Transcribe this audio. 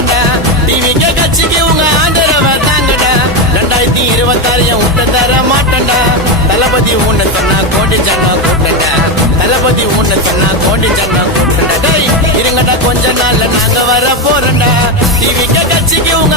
போறேன்டா டிவிக்கே கட்சிக்கு உங்க ஆதரவை தாங்கடா 2026 என் விட்டு தர மாட்டேன்டா தளபதி உன்னை சொன்னா கோடி ஜனம் கூட்டண்டா தளபதி உன்னை சொன்னா கோடி ஜனம் கூட்டண்டா டேய் இருங்கடா கொஞ்ச நாள்ல நாங்க வர போறேன்டா டிவிக்கே கட்சிக்கு உங்க